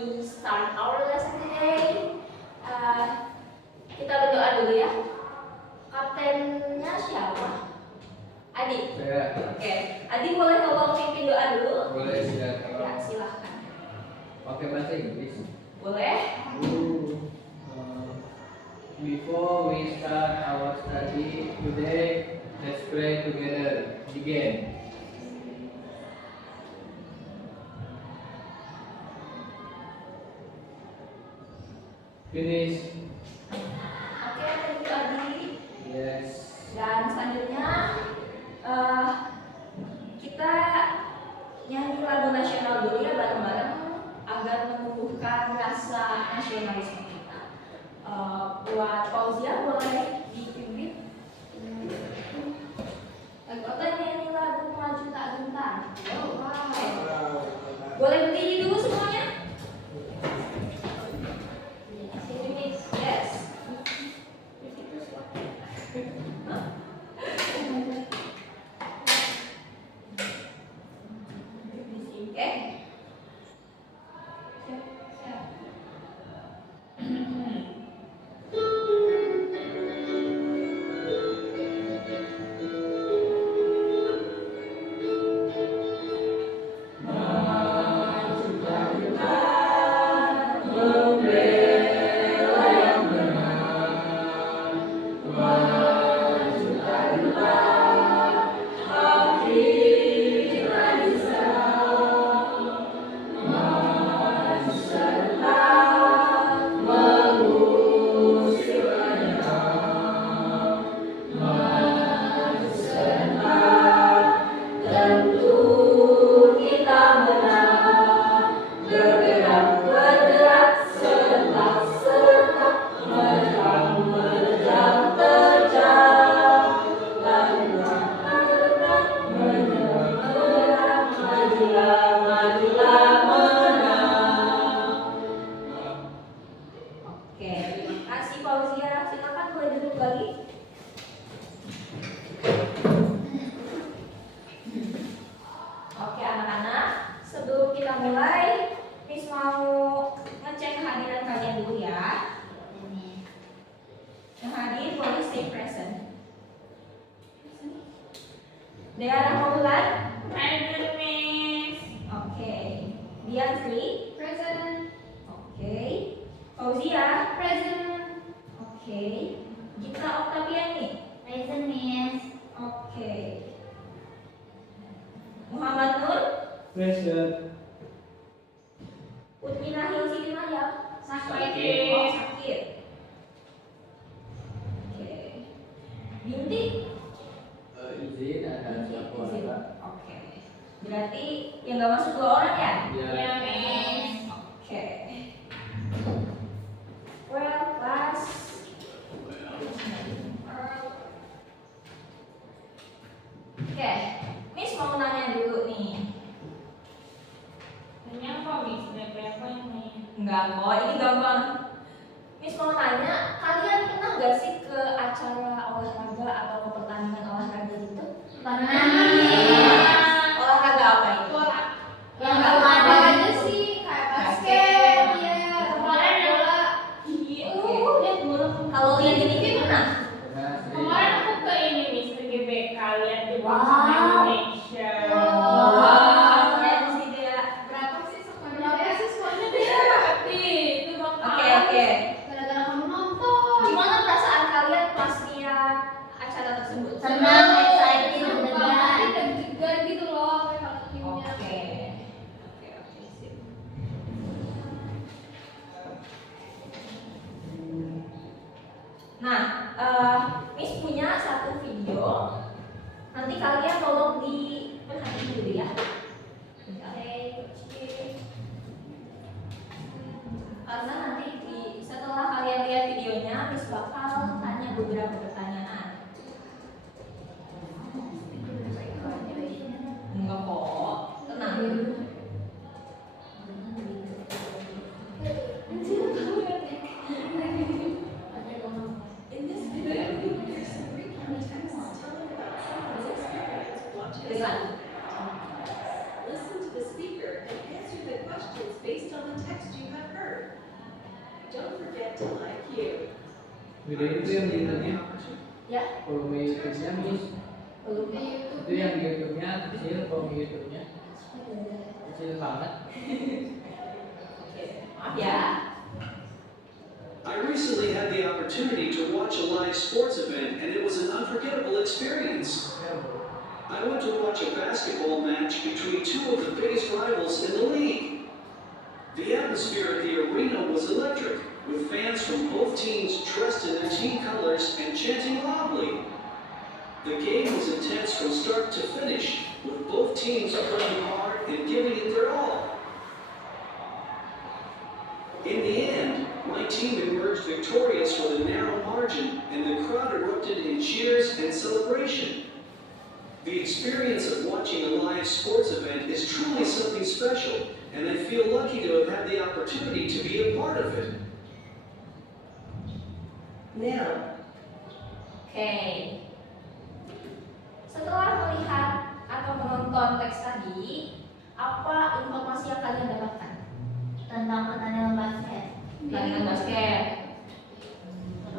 we start our lesson today, kita berdoa dulu ya. Kaptennya siapa? Adi. Saya. Oke. Adi boleh tolong pimpin doa dulu? Boleh, silakan. Ya, silahkan. Pakai bahasa Inggris. Boleh. Before we start our study today, let's pray together. Begin. Finish. Oke, thank you Adi. Yes. Dan selanjutnya kita nyanyi lagu nasional dulu ya bareng-bareng agar menumbuhkan rasa nasionalisme kita. Buat Fauzia boleh dipimpin. Kota nyanyi lagu Maju Tak Gentar. Oh, wow. Boleh berdiri dulu semuanya? Yes. Present. Utmina Hilsi di mana ya? Sakit. Oh, sakit. Oke. Binti? Izin ada siapa? Oke. Berarti yang nggak masuk 2 orang ya? Ya. Miss. Oke. Well, class. Oke. Miss mau nanya dulu nih. Tanya apa, Miss? Apa ini? Enggak kok, ini gampang. Miss mau nanya, kalian pernah gak sih ke acara olahraga atau ke pertandingan olahraga gitu? Pernah. Olahraga apa itu? Yang olahraga aja sih, kayak basket, ya, kemarin bola. Iya, lihat bola. Kalau lihat di TV pernah? Kemarin aku ke ini, Miss, ke GBK, lihat di Wow. Indonesia. Keren sih dia. Berapa sih siswanya dia? Itu Bang. Oke. Gara-gara kamu nonton. Gimana perasaan kalian pas lihat acara tersebut? Senang, excited, deg-degan. Video itu yang di YouTube-nya, Ya, volume YouTube-nya Miss. belum. Di YouTube. Itu yang di YouTube-nya kecil, volume YouTube-nya kecil banget. Maaf ya. I recently had the opportunity to watch a live sports event, and it was an unforgettable experience. I went to watch a basketball match between two of the biggest rivals in the league. The atmosphere at the arena was electric, with fans from both teams dressed in their team colors and chanting loudly. The game was intense from start to finish, with both teams playing hard and giving it their all. In the end, my team emerged victorious with a narrow margin, and the crowd erupted in cheers and celebration. The experience of watching a live sports event is truly something special, and I feel lucky to have had the opportunity to be a part of it. Now, Oke. Setelah melihat atau menonton teks tadi, apa informasi yang kalian dapatkan tentang pertandingan basket? Pertandingan basket.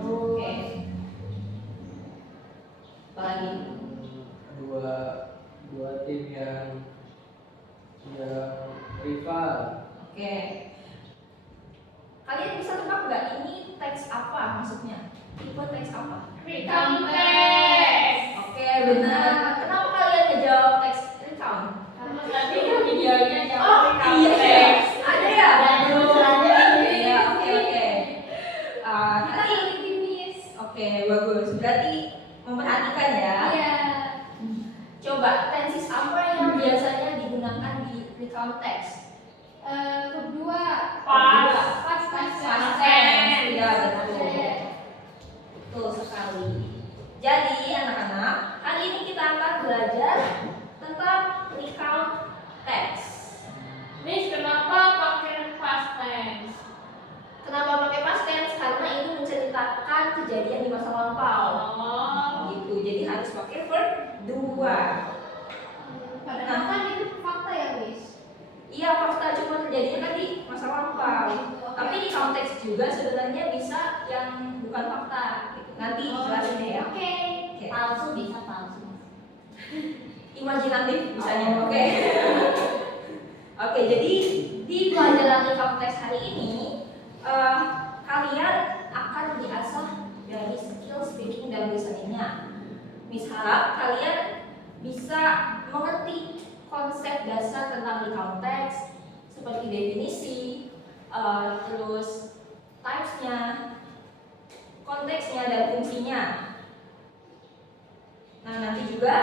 Oke. Apa lagi? Dua tim yang rival. Oke. Kalian bisa tebak nggak ini teks apa maksudnya? Tipe teks apa? Recount text. Oke, benar. Kenapa kalian ngejawab teks recount? Karena tadi videonya jawab Oh recount iya, text. ada ya? Terus ada Iya, oke. Kita Tadi, ikuti Miss. oke, bagus. Berarti memperhatikan ya. Iya. Coba tenses apa yang biasanya digunakan di recount text? Kedua. Pas. Pas. Past tense. Iya, betul. Betul sekali. Jadi anak-anak, hari ini kita akan belajar tentang recount text. Miss, kenapa pakai past tense? Kenapa pakai past tense? Karena ini menceritakan kejadian di masa lampau. Oh. Gitu. Jadi harus pakai verb 2. Padahal kan itu fakta ya, Miss. Iya, fakta cuma terjadinya kan di masa lampau. Tapi di konteks juga sebenarnya bisa yang bukan fakta. Gitu. Nanti jelasin deh ya. Oke. Oke. Palsu bisa palsu. Imajinatif misalnya. Oke. Oke, jadi di pelajaran recount text hari ini kalian akan diasah dari skill speaking dan listeningnya. Miss harap kalian bisa mengerti konsep dasar tentang recount text seperti definisi, terus types-nya, konteksnya dan fungsinya. Nah, nanti juga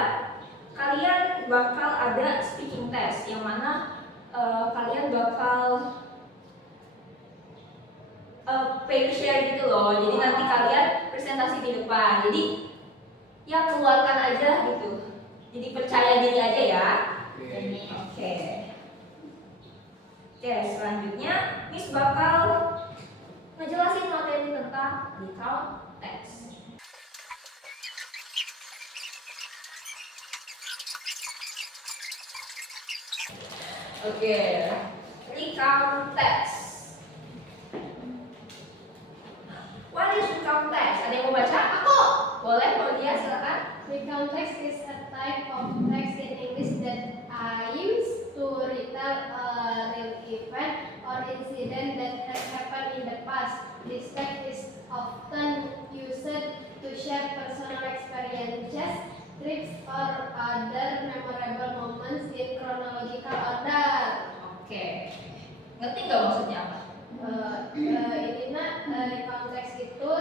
kalian bakal ada speaking test yang mana kalian bakal pair share gitu loh. Jadi nanti kalian presentasi di depan. Jadi ya keluarkan aja gitu. Jadi percaya diri aja ya. Oke. Oke, selanjutnya Miss bakal ngejelasin materi tentang recount text. Oke, recount text. What is recount text? Ada yang mau baca? Aku. Boleh, kalau dia silakan. Recount text is a type of text in English that aims to retell a real event or incident that has happened in the past. This text is often used to share personal experiences, trips, or other memorable moments in chronological order. Oke. Ngerti nggak maksudnya apa? Ini recount text itu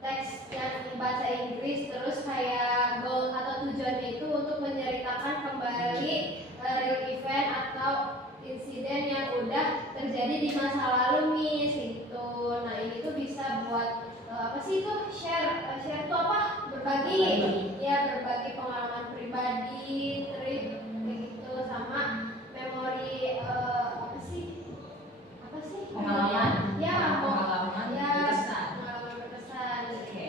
teks yang bahasa Inggris, terus kayak goal atau tujuannya itu untuk menceritakan kembali real event atau insiden yang udah terjadi di masa lalu, Miss, gitu. Nah, ini tuh bisa buat apa sih itu share tuh apa? Berbagi pengalaman pribadi, trip kayak gitu, sama memori apa sih? Pengalaman. Ya, Pengalaman berkesan. pengalaman berkesan. Oke.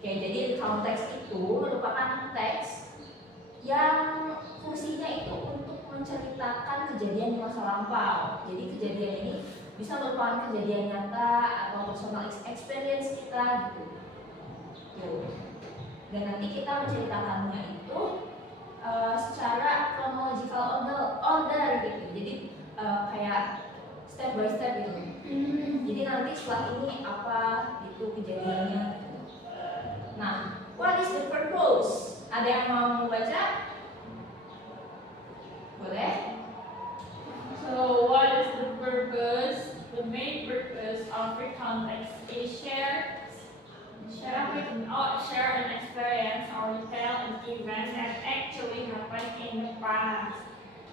Oke, jadi recount text itu merupakan teks yang fungsinya itu untuk menceritakan menceritakan kejadian di masa lampau. Jadi kejadian ini bisa merupakan kejadian nyata atau personal experience kita gitu. Tuh. Dan nanti kita menceritakannya itu secara chronological order gitu. Jadi kayak step by step gitu. Jadi nanti setelah ini apa itu kejadiannya. Nah, what is the purpose? Ada yang mau membaca? Boleh? So, what is the purpose? The main purpose of free context is share an experience or tell an event that actually happened in the past.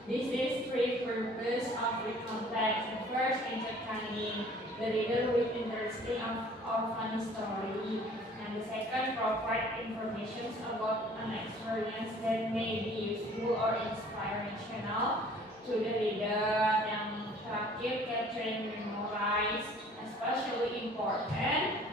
This is three purpose of free context. The first, entertaining the reader with interesting or funny story. And the second, provide information about an experience that may be useful or inspirational to the reader. Yang terakhir, capturing memorize, especially important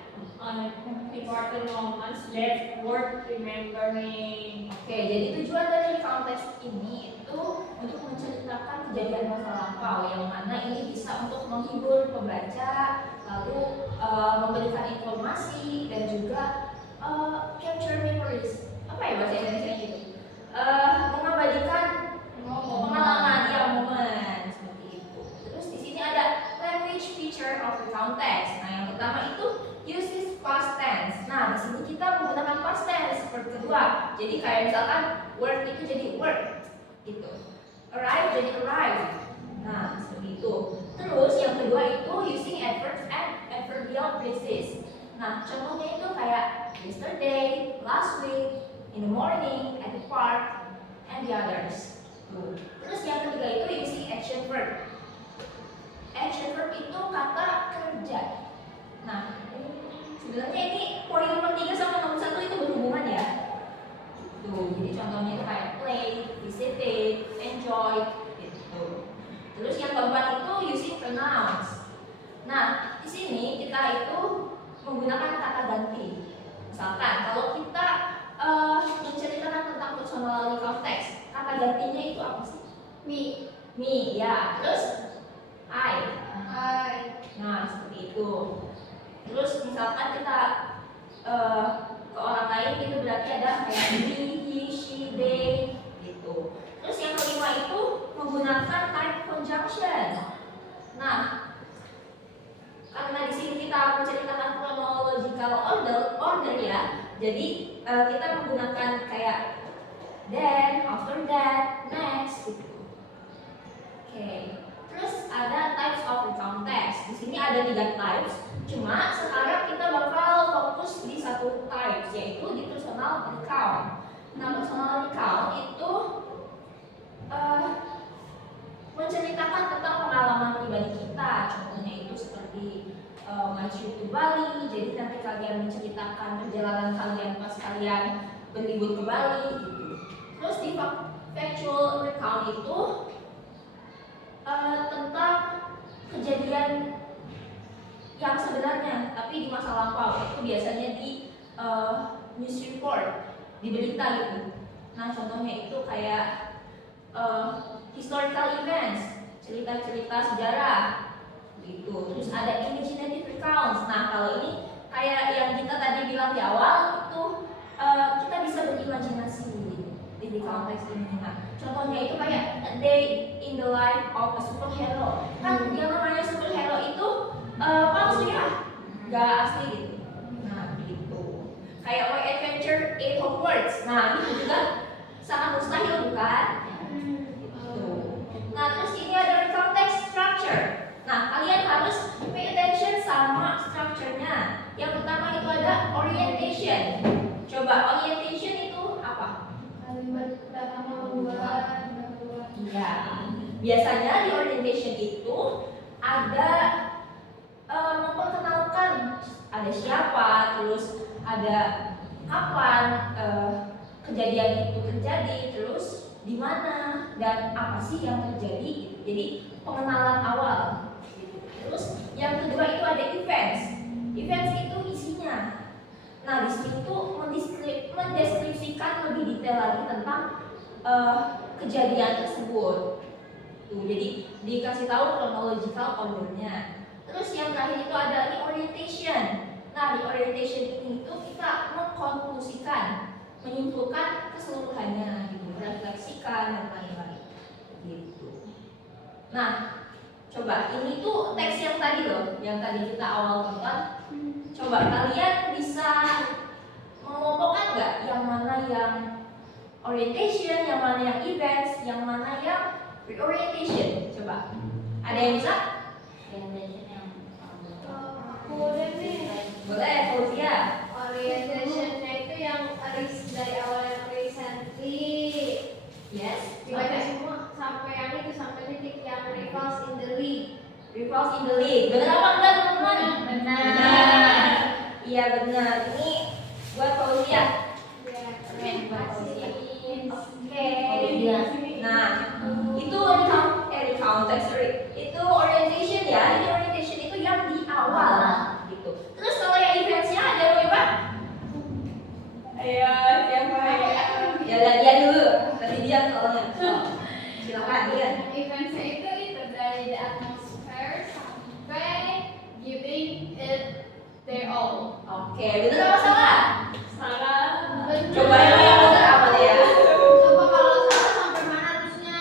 moments that worth remembering. Oke, jadi tujuan dari konteks ini itu untuk menceritakan kejadian masa lampau yang mana ini bisa untuk menghibur pembaca, lalu memberikan informasi dan juga capture memories. Apa ya bahasa Indonesia gitu? Mengabadikan pengalaman yang momen seperti itu. Terus di sini ada language feature of the context. Nah, yang pertama itu uses past tense. Nah, di sini kita menggunakan past tense seperti kedua. Jadi kayak misalkan work itu jadi work gitu. Arrive jadi arrive. Nah, seperti itu. Terus yang kedua itu using adverbs and adverbial phrases. Nah, contohnya itu kayak yesterday, last week, in the morning, at the park, and the others. Tuh. Terus yang ketiga itu using action verb. Action verb itu kata kerja. Nah, sebenarnya ini poin nomor 3 sama nomor 1 itu berhubungan ya. Tuh, jadi contohnya itu kayak play, visited, enjoy, gitu. Terus yang keempat itu using pronouns. Nah, di sini kita itu menggunakan kata ganti. Misalkan kalau kita menceritakan tentang personality context, kata gantinya itu apa sih? Me, ya. Terus I. Nah, seperti itu. Terus misalkan kita ke orang lain itu berarti ada kayak he, she, they gitu. Terus yang kelima itu menggunakan type conjunction. Nah, karena di sini kita menceritakan chronological order ya. Jadi kita menggunakan kayak then, after that, next gitu. Oke. Terus ada types of context. Di sini ada 3 types. Cuma sekarang kita bakal fokus di satu type, yaitu di personal recount. Nah, personal recount itu menceritakan tentang pengalaman pribadi kita. Contohnya itu seperti my trip to Bali. Jadi nanti kalian menceritakan perjalanan kalian pas kalian berlibur ke Bali. Gitu. Terus di factual recount itu tentang kejadian yang sebenarnya, tapi di masa lampau. Itu biasanya di news report, di berita gitu. Nah, contohnya itu kayak historical events, cerita-cerita sejarah gitu. Terus ada imaginative recounts. Nah, kalau ini kayak yang kita tadi bilang di awal itu kita bisa berimajinasi di konteks ini. Nah, contohnya itu kayak a day in the life of a superhero. Kan yang namanya superhero itu palsu ya, nggak asli gitu. Nah, gitu. Kayak My Adventure in Hogwarts. Nah, itu juga sangat mustahil bukan? Gitu. Nah, terus ini ada context structure. Nah, kalian harus pay attention sama structure-nya. Yang pertama itu ada orientation. Coba orientation itu apa? Kalimat pertama membuat. Iya. Biasanya di orientation itu ada memperkenalkan ada siapa, terus ada kapan kejadian itu terjadi, terus di mana dan apa sih yang terjadi gitu. Jadi pengenalan awal gitu. Terus yang kedua itu ada events. Events itu isinya. Nah, di sini tuh mendeskripsikan lebih detail lagi tentang kejadian tersebut. gitu. Jadi dikasih tahu chronological ordernya. Terus yang terakhir itu ada reorientation. Nah, reorientation ini itu kita mengkonklusikan, menyimpulkan keseluruhannya gitu, refleksikan dan lain-lain gitu. Nah, coba ini tuh teks yang tadi loh, yang tadi kita awal tonton. Coba kalian bisa mengelompokkan nggak yang mana yang orientation, yang mana yang events, yang mana yang reorientation? Coba, ada yang bisa? Aku udah nih. Boleh, Fauzia. Orientationnya itu yang dari awal yang recently. Yes. Dibaca semua sampai yang itu sampai titik yang rivals in the league. Rivals in the league. Benar apa enggak teman-teman? Benar. Iya benar. Ini buat Fauzia. Ya, Terima kasih. Oke. Iya. Nah, itu itu orientation ya. Ini orientation itu yang di awal gitu. Terus kalau yang eventsnya ada berapa? Ayo, siapa ya? Ya dia dulu. Tadi dia soalnya. Silakan dia. Eventnya itu dari the atmosphere sampai giving it their all. Oke, benar apa salah? Salah. Coba yang benar apa dia? Coba kalau salah sampai mana terusnya?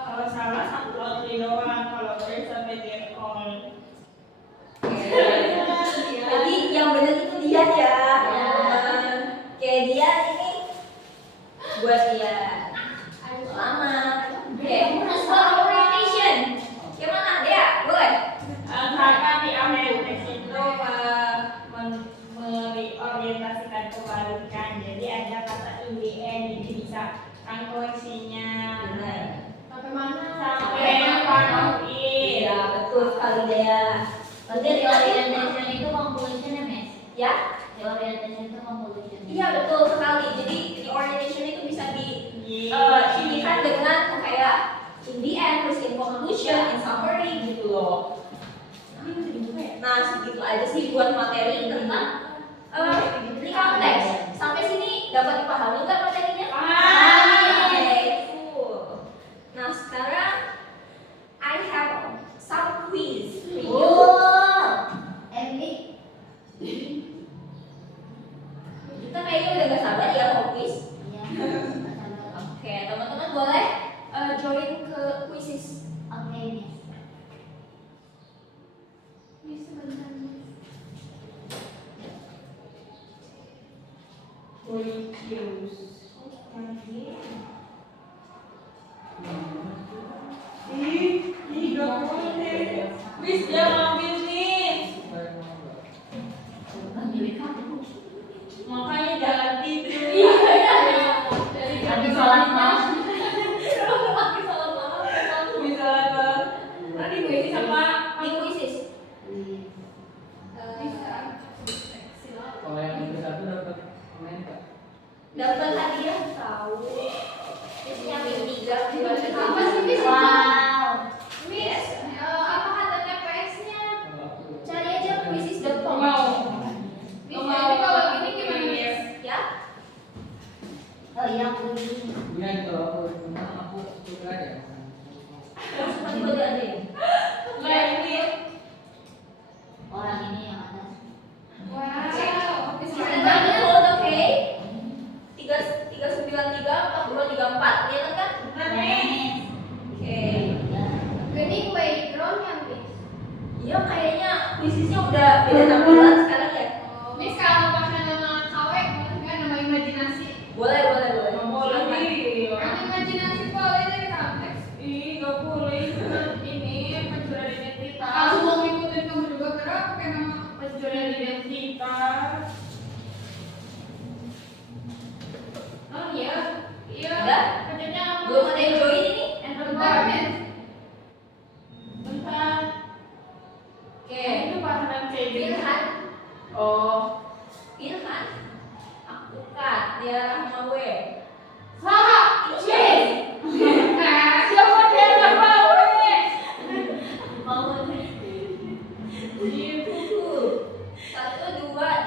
Kalau salah satu lagi doang, kalau benar sampai dia all. Jadi yang benar itu dia ya. Oke, dia ini buat dia. Selamat. Oke, terus buat orientation. Gimana dia? Boleh? Kakak di Amerika itu mengorientasikan kebalikan. Jadi ada kata in the end, jadi bisa kan koleksinya. Benar. Sampai mana? Sampai one of it. Iya, betul sekali dia. Berarti reorientation itu conclusion ya, Mes? Ya? Reorientation itu conclusion. Iya, betul sekali. Jadi di orientation itu bisa Iya. diinikan dengan kayak in the end, terus in conclusion, in summary gitu loh. Nah, segitu aja sih buat materi tentang ini konteks. Sampai sini dapat dipahami nggak materinya? Oke, cool. Nah, sekarang I have some quiz for you. Emily. Kita kayaknya udah gak sabar ya mau quiz. Iya. Oke, teman-teman boleh join ke quizzes. Oke, Mes. Ini sebentar. Bis dia ngambil nih. Makanya jangan tidur. Habis sholat malam. Bisa lah. Tadi gue sih sama Di quizzes. Bisa. Kalau yang nomor 1 dapat pemain Kak. Dapat hadiah tahu. Biasanya minggu 3 Apa sih Miss? Wow. Miss, apa HTTPS-nya? Kalau aku Cari aja quizzes.com. mau. Miss, jadi kalau gini gimana Miss? Ya. Oh iya, aku ini. punya kalau aku cuma aku suka ya. Terus masih ada deh. Lah ini Orang ini yang atas. Wow. Miss, Kita keren ganti banget. code, oke? 393 4234. Kelihatan kan? Mes. Oke. Ini playground ya Miss? Iya, kayaknya quizesnya udah beda tampilan sekarang ya. Miss kalau pakai nama KW boleh nggak nama imajinasi? Boleh, boleh, boleh. mau lagi. Nama imajinasi boleh dari konteks. Ih, gak boleh. Itu kan ini pencurian identitas. Kalau mau ngikutin kamu juga gerak pakai nama. Pencurian identitas. Oh iya, iya. Udah? Kerjanya apa? Belum ada yang join ini. Bentar Miss. Bentar. Oke. Itu paham CB. Ilhan. Oh. Ilhan. Aku Kak. Dia Rahmawe. Salah. Yes. Siapa dia nggak tahu nih? Mau nih. Gitu. 1, 2,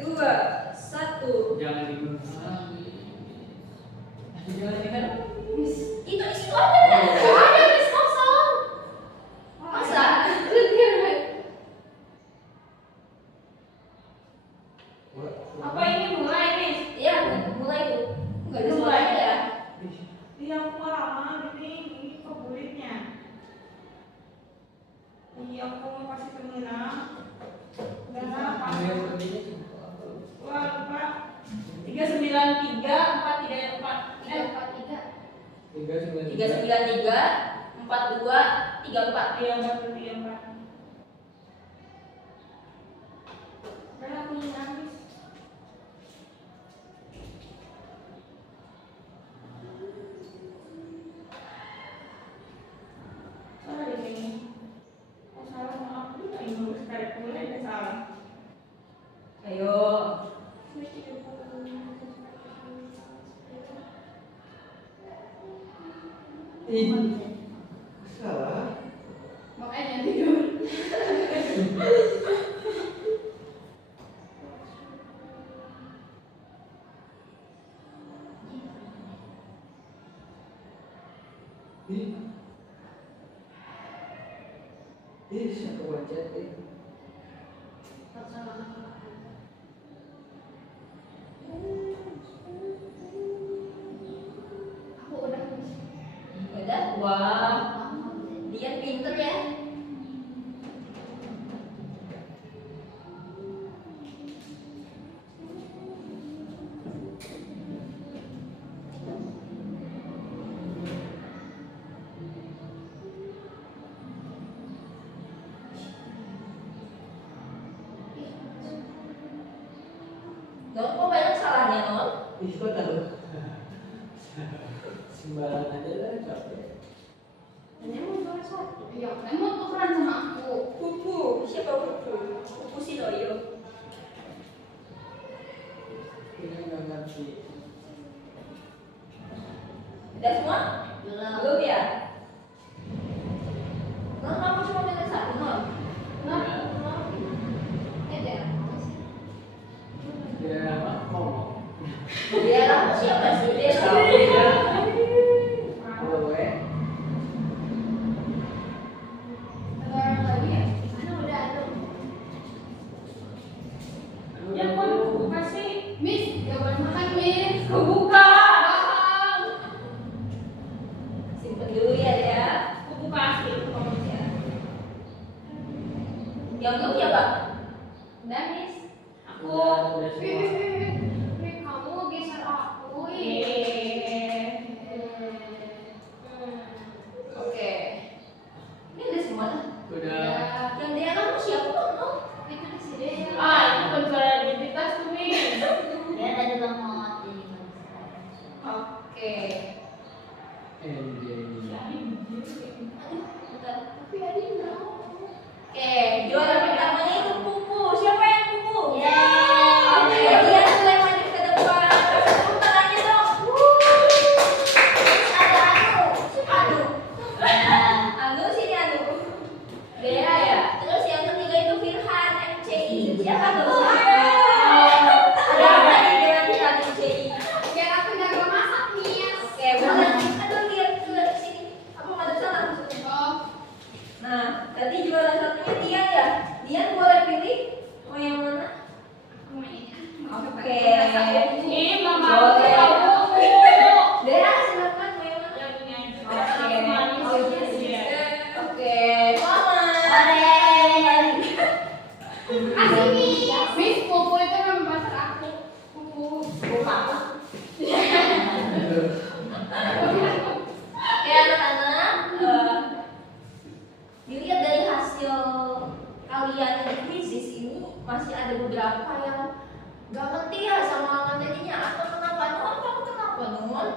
2, 1. Jangan dibunuh. Jangan dibunuh. Itu di situ ada nggak? Nggak ada, Miss, kosong. Masa? Apa ini mulai, Miss? Iya, mulai tuh. Nggak ada suaranya ya? Iya, aku lama ini kok bulitnya. Iya, aku mau kasih pengenang. Dan apa? Wah, lupa. 393 434. 343. 393, 42, 34. Iya, betul, iya, Mbak. Dan aku nangis. Salah di sini. Oh, salah sama aku. Ini nulis kayak mulai deh salah. Ayo. Salah. Makanya tidur. Siapa wajah ini? Aku udah, Miss. Udah? Wah, dia pinter ya. Non, kok banyak salahnya, Non? Ih, kok tahu? Sembarangan aja lah, capek. Emang cuma satu. Iya, emang tukeran sama aku. Pupu, siapa Pupu? Pupu si Doyo. Ini nggak ngerti. Udah semua? Belum. Belum ya? Non, kamu cuma minta satu, Non? Nah, ada. Ya, apa? Ngomong. Dia kamu siapa sih? Dia Tahu kamu. ya? Gue. Ada orang lagi ya? Mana udah ada? Ya, kok lu buka sih? Miss, jawaban makan, Miss. Aku buka. Paham. Simpen dulu ya, dia. Aku buka asli. Kamu ya. Yang belum siapa? Udah, Miss. Aku. Udah semua. Nih, kamu geser aku. Oke. Ini udah semua lah. Udah. Yang dia kamu siapa, Non? Itu di sini. Ah, itu penjualan identitas tuh, Miss. Dia tadi lemot jadi nggak bisa. Oke. NJ. Aduh, bentar. Tapi Adi mau. Oke, juara pertamanya itu Pupu. Siapa yang Pupu? Yeay. Oke, dia mulai maju ke depan. Kasih tepuk tangannya dong. Terus ada Anu. Siapa Anu? Anu, sini Anu. Dea ya. Terus yang ketiga itu Firhan MCI. Siapa tuh? Ada apa nih dengan Firhan MCI? Biar aku jago masak, Miss. Oke, boleh. Aduh, lihat ke sini. Apa ada salah maksudnya? Oh, Nah, tadi juara satunya Dian ya. Dian boleh pilih mau yang mana? aku mau ini. Oke. Ih, Mama Boleh. aku. Dea, silakan mau yang mana? Yang ini aja. Oke. Aku manis. Oh, yes. Iya. Oke, selamat. Asik, Miss. Miss, Popo itu nama pacar aku. Popo. Buka. Oke, anak-anak, dilihat dari hasil kalian di quizzes ini masih ada beberapa yang gak ngerti ya sama materinya atau kenapa Nun? Kamu kenapa Nun?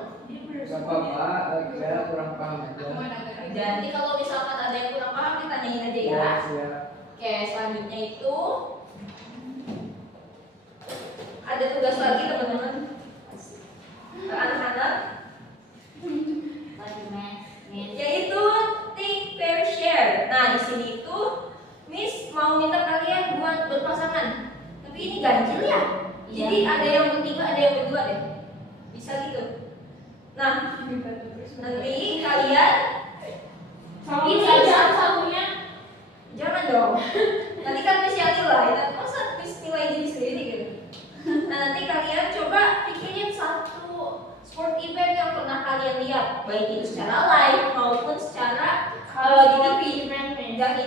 Gak apa-apa, saya kurang paham aja. Aku ada gara. Jadi kalau misalkan ada yang kurang paham ditanyain aja ya. Ya, siap. Oke, selanjutnya itu ada tugas lagi teman-teman. Anak-anak, Lagi Miss. yaitu think, pair, share. Nah, di sini itu Miss mau minta kalian buat berpasangan. Tapi ini ganda Kalau Ini misalnya jangan satunya Jangan dong. Nanti kan Miss yang nilai. Masa Miss nilai diri sendiri gitu? Nah nanti kalian coba pikirin satu sport event yang pernah kalian lihat, baik itu secara live maupun secara di TV. event nih. Jangan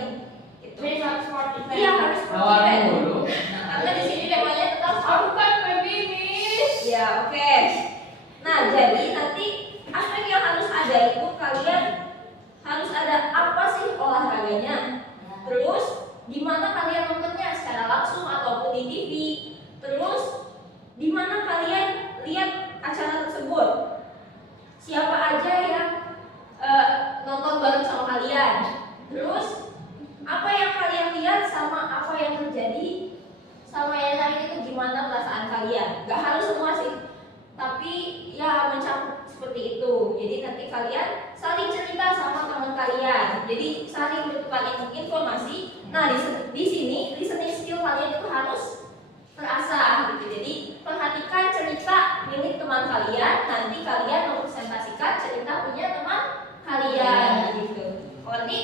gitu. Ini satu sport event. Iya harus sport Tawarin event. dulu. Karena di sini temanya tentang sport. Aku kan baby miss. Ya oke. Nah jadi nanti aspek yang harus ada itu kalian harus ada apa sih olahraganya. Terus di mana kalian nontonnya secara langsung ataupun di TV. Terus di mana kalian lihat acara tersebut. Siapa aja yang nonton bareng sama kalian. Terus apa yang kalian lihat sama apa yang terjadi sama yang lain itu gimana perasaan kalian. Gak harus semua sih. Tapi ya mencakup seperti itu. Jadi nanti kalian saling cerita sama teman kalian. Jadi saling bertukar informasi. Nah di sini listening skill kalian itu harus terasah gitu. Jadi perhatikan cerita milik teman kalian. Nanti kalian mempresentasikan cerita punya teman kalian gitu. Ngerti?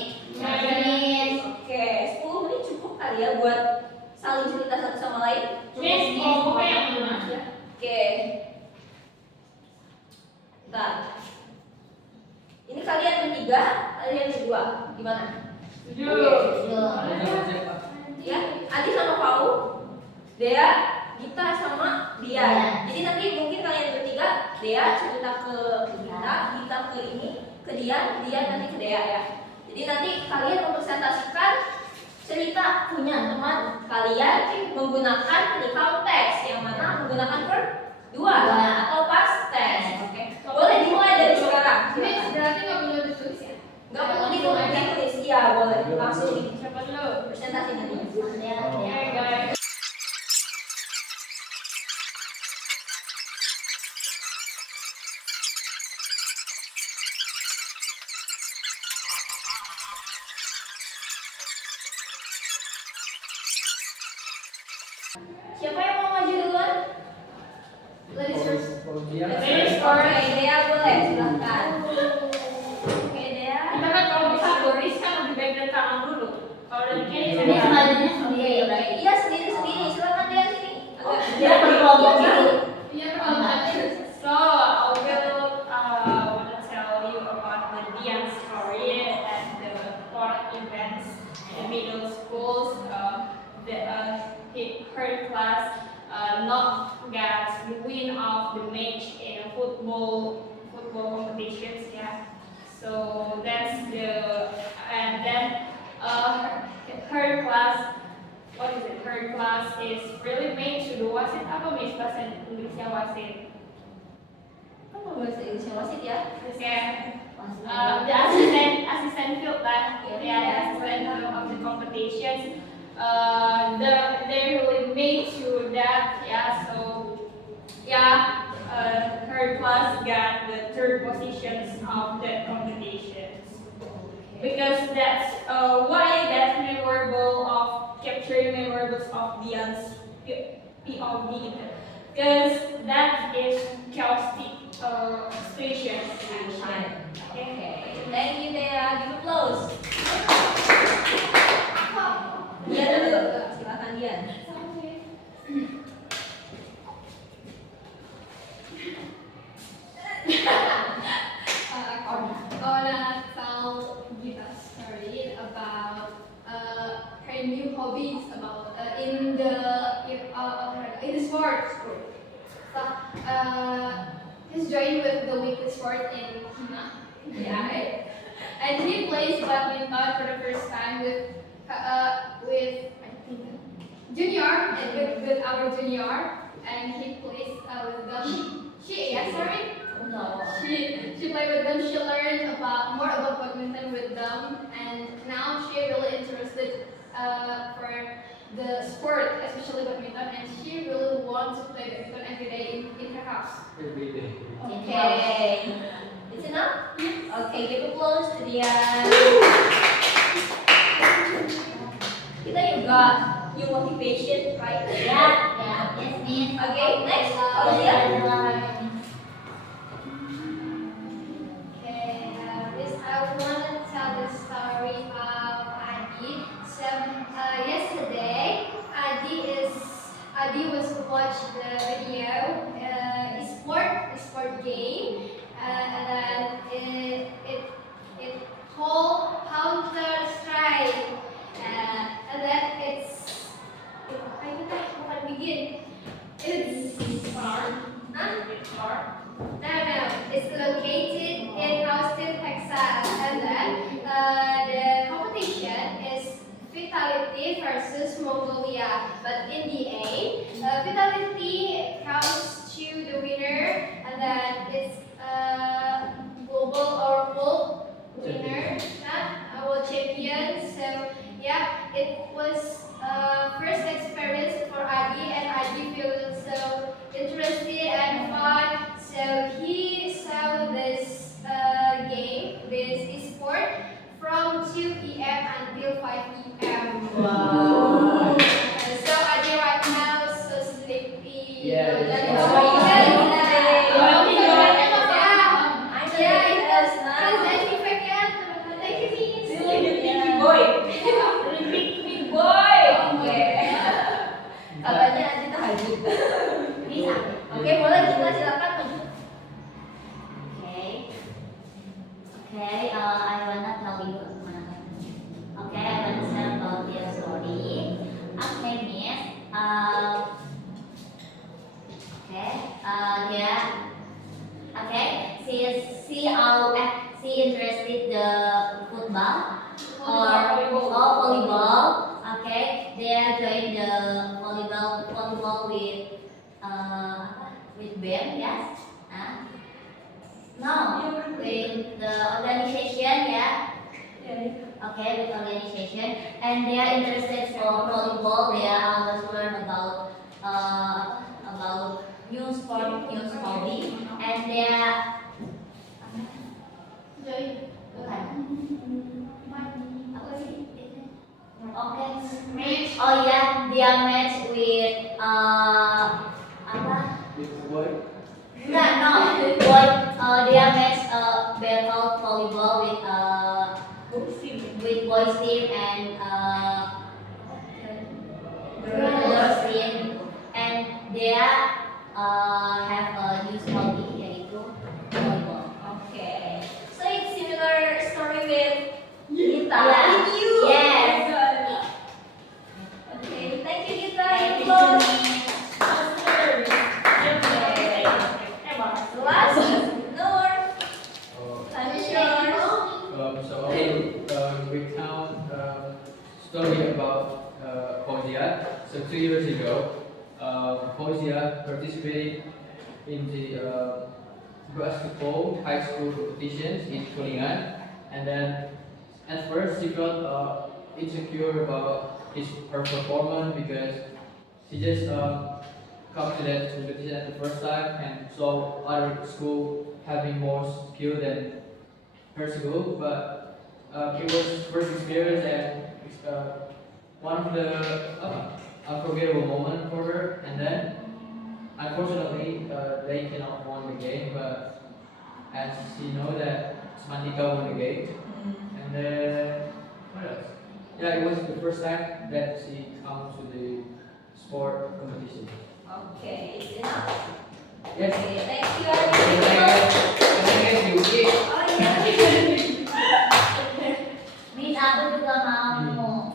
Oke, 10 menit cukup kali ya buat saling cerita satu sama lain. Miss, ngomongnya yang mana? Oke. Bentar. Ini kalian bertiga, kalian berdua. Gimana? Setuju. Jangan cek, Pak. Ya, Adi sama Pau, Dea, Gita sama Dia. Jadi nanti mungkin kalian bertiga, Dea cerita ke Gita ke ini, ke Dia nanti ke Dea ya. Jadi nanti kalian mempresentasikan cerita punya teman kalian menggunakan recount text yang mana menggunakan verb dua atau past tense. Oke. Boleh dimulai dari sekarang. Miss, berarti nggak perlu ditulis ya? Nggak perlu ditulis, iya boleh langsung Siapa dulu? presentasi nanti. Oke guys. Siapa yang mau maju duluan? Ladies first. Fauziah. Ladies first. Oke, Dea boleh, silahkan. Oke, Dea. Kita kan kalau bisa Doris kan lebih baik dari tangan dulu. Kalau dari kiri Ini saya selanjutnya sendiri ya, Bray. Iya sendiri-sendiri, silakan Dea sini. Dia berkelompok gitu. Iya, pertama. So I will want to tell you about the Dian story and the sport events in the middle schools. Her class not get the win of the match in football competitions. Yeah. So that's and then her class. What is it? Her class is really made to do wasit. Apa Miss bahasa Inggrisnya wasit? Apa bahasa Indonesia wasit ya? The assistant field lah, the assistant field of the competitions. They really made to that, yeah. So yeah, her class got the third positions of the competitions because that's why that memorable of capturing memorables of Dian's POV, because that is chaotic situation. Oke, thank you Dea, give applause. Dia dulu, silakan Dian. I wanna tell Gita's story about her new hobbies about in the sports group. So he's joined with the weekly sport in Hina. Yeah, right? And he plays badminton for the first time with I think junior and with our junior, and he plays with them. She played with them. She learned more about badminton with them, and now she really interested for the sport, especially badminton, and she really wants to play badminton every day in her house. Every day. Oke, it's enough? Oke, give applause to Dian. Kita juga new motivation, right? Yes, Miss. Oke, next, Fauziah. Okay, this I want to tell this story watched the video. Sport game, and then it called Counter Strike, and then it's apa itu teh bukan begin. It's no, it's located in Austin, Texas, and then the competition is Vitality versus Mongolia. But in the end, Vitality comes to the winner, and then it's global or world winner, not world champion. So yeah, it was first experience for Adi, and Adi feels so interested and fun. So he saw this game, this sport, from 2 p.m. until 5 p.m. Wow. So Adi right now so sleepy. Yeah, Jadi it's kalau fine. yeah, it does. Kan saya efeknya teman-teman lagi nih. Katanya Adi tahajud. Bisa. Oke, boleh kita silakan maju. Okay, I wanna tell you. Okay, I wanna tell about their story. Okay, Miss. She interested the football or volleyball. Okay, they are join the volleyball with BEM, yes. No, with the organization, yeah. Okay, with organization, and they are interested for volleyball. They are always learn about new sport, new hobby, and they are bukan. Apa sih? Okay, match. Oh yeah, they are match with apa? With boy. Enggak, no. Boy, dia match battle volleyball with boys team and girls team, and they have a new hobby yaitu volleyball. Okay. So it's similar story with Gita. Yeah. With you. Yes. Okay. Thank you, Gita. Thank you, Close. Miss. Last, Nur. Time is yours. So we count story about Fauzia. So 2 years ago, Fauzia participated in the basketball high school competitions in Kuningan, and then at first she felt insecure about her performance because she just come to that competition at the first time and saw other school having more skill than her school, but it was first experience and one of the unforgettable moment for her. And then, unfortunately, they cannot won the game. But as she know that Mandika won the game, and then what else? Yeah, it was the first time that she comes to the sport competition. Okay, is enough. Yes. Okay, thank you, And then Yuki. Oh iya. Miss, aku juga mau.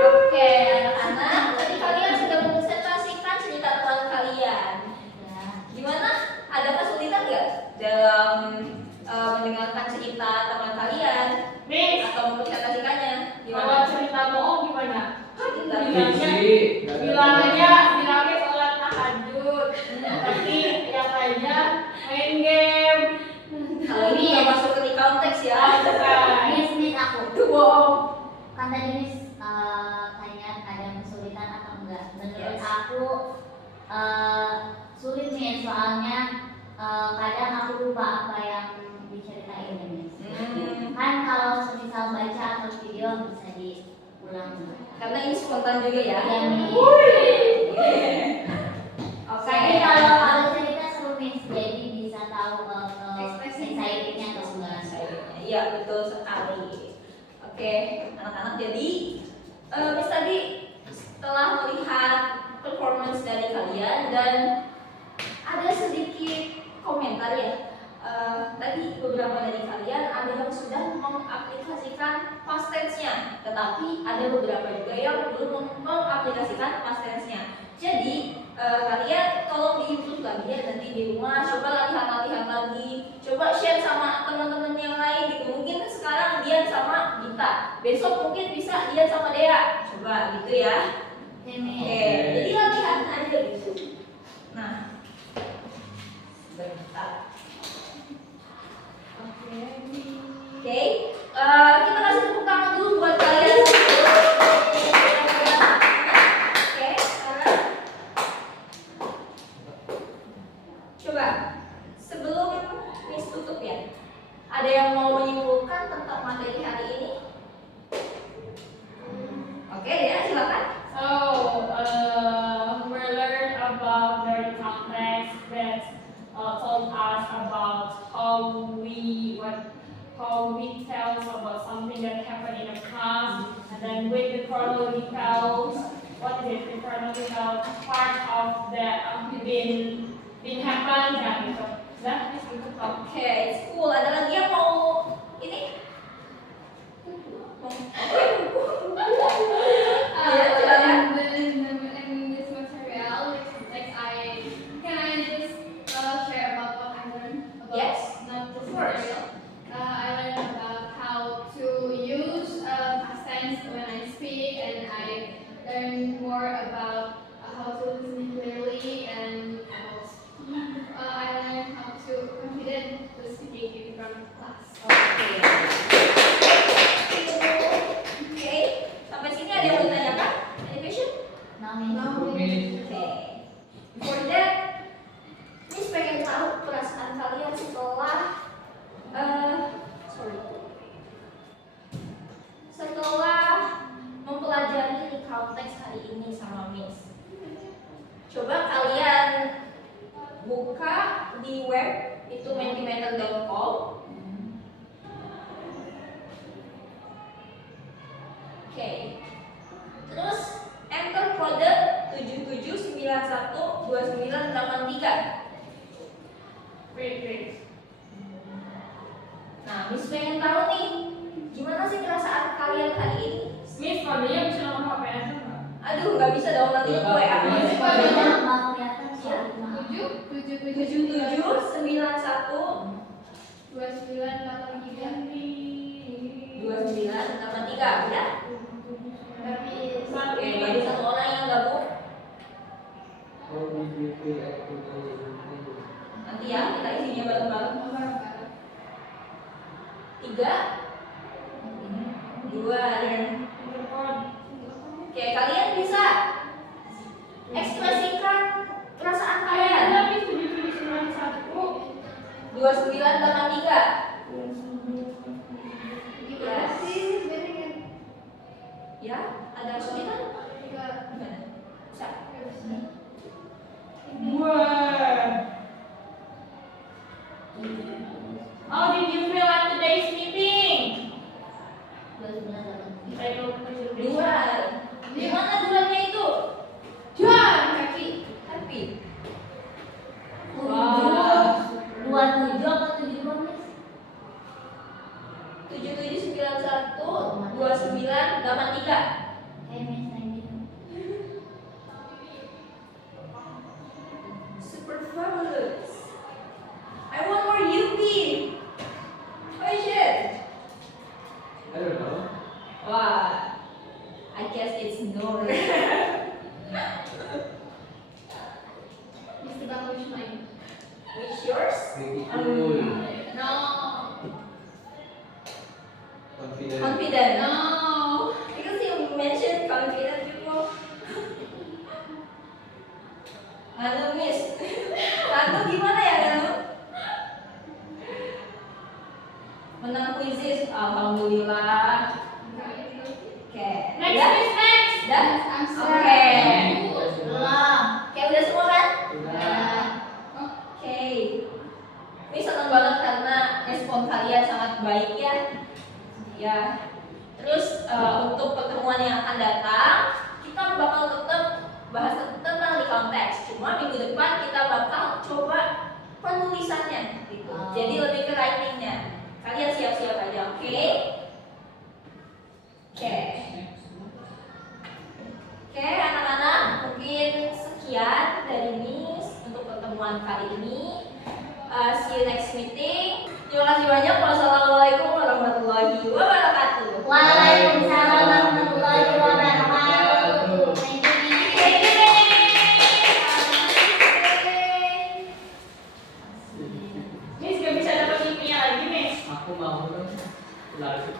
Oke, anak-anak, tadi kalian sudah mempresentasikan cerita tentang kalian. Ya. Gimana? Ada kesulitan nggak dalam mendengarkan cerita teman kalian Miss, atau mempresentasikannya? kalau Gimana? cerita bohong gimana? Fiksi. Bilangnya sholat tahajud, tapi yang lainnya main game. Kalau ini nggak masuk ke konteks ya. Miss, aku. Itu bohong. Kan tadi Miss tanya ada kesulitan atau enggak. Menurut Yes. aku sulit Miss, soalnya kadang aku lupa apa yang diceritain ya, Miss. Kan kalau semisal baca atau video bisa diulang. Karena ini spontan juga ya. Iya, Miss. Oke. Tapi kalau cerita seru Miss, jadi bisa tahu Ekspresi. excitednya atau enggak. Iya, betul sekali. Oke, anak-anak, jadi Miss tadi setelah melihat performance dari kalian dan ada sedikit komentar ya. Tadi beberapa dari kalian ada yang sudah mengaplikasikan past tense-nya, tetapi ada beberapa juga yang belum mengaplikasikan past tense-nya. Jadi kalian tolong diimprove lagi ya nanti di rumah, coba latihan lagi, coba share sama teman-teman yang lain gitu. Mungkin sekarang Dian sama Gita, besok mungkin bisa Dian sama Dea, coba gitu ya. Oke, jadi latihan aja gitu. Nah, sebentar. Oke, kita kasih tepuk tangan dulu buat kalian. Oke, sekarang coba sebelum Miss tutup ya, ada yang mau menyimpulkan tentang materi hari ini? Oke, ya silakan. We learned about very complex that told us about how we tell about something that happened in the past, and then with the chronological, what is it? The chronological part of that been happened dan gitu. That is gitu. Oke, it's cool. Ada lagi yang mau ini? Ya, silakan. In this material, like can I just share about what I learned about Yes, not this of course. material? I learned about how to use past tense when I speak, and I learned more about how to listen clearly and I learned how to confident to speaking in front of class. Oke, sampai sini ada yang mau ditanyakan? Any question? Oke. Before that, Miss pengen tahu perasaan kalian setelah mempelajari recount text hari ini sama Miss. Coba kalian buka di web itu mentimeter.com. Oke. Terus enter kode 77912983. Wait. Nah, Miss pengen tahu nih, gimana sih perasaan kalian hari ini? Miss, kodenya bisa nomor HP aja nggak? Aduh, nggak bisa dong nanti itu WA. Miss, Kodenya nggak kelihatan soalnya. 2983 udah? Oke, jadi satu orang yang gabung. Nanti ya, kita isinya bareng-bareng. 3 2 dan oke, kalian bisa ekspresikan perasaan kalian. Tapi 7791 2983. Gimana sih sebenarnya? Ya, ada kesulitan? Enggak. Gimana? Bisa? How did you feel at today's meeting? 2983. Duan. Gimana duannya itu? Juan kaki. Happy. Wah. 27 apa 72, Miss? 77912983. Miss, thank you. Super fabulous. I want more Yupi. Oh shit. I don't know. Wah, I guess it's no. Mr. Bagus main. Which yours? Pretty cool. No. Confident. Confident. No. Because you mentioned confident before. Nganu Miss. Nganu gimana ya Nganu? Menang quizzes, alhamdulillah. Oke. Next, Ya? Miss, next. Dah? I'm Oke. Belum. Oke, udah semua kan? Udah. Oke. Ini senang banget karena respon kalian sangat baik ya. Ya. Terus untuk pertemuan yang akan datang, kita bakal tetap bahas tetap Cuma minggu depan kita bakal coba penulisannya gitu. Oh. Jadi lebih ke writingnya. Kalian siap-siap aja, oke? Oke. Oke, anak-anak, mungkin sekian dari Miss untuk pertemuan kali ini. See you next meeting. Terima kasih banyak. Wassalamualaikum warahmatullahi wabarakatuh. Waalaikumsalam warahmatullahi wabarakatuh. Thank you, Miss. Miss gak bisa dapat IP-nya lagi, Miss. Aku mau dong. Lalu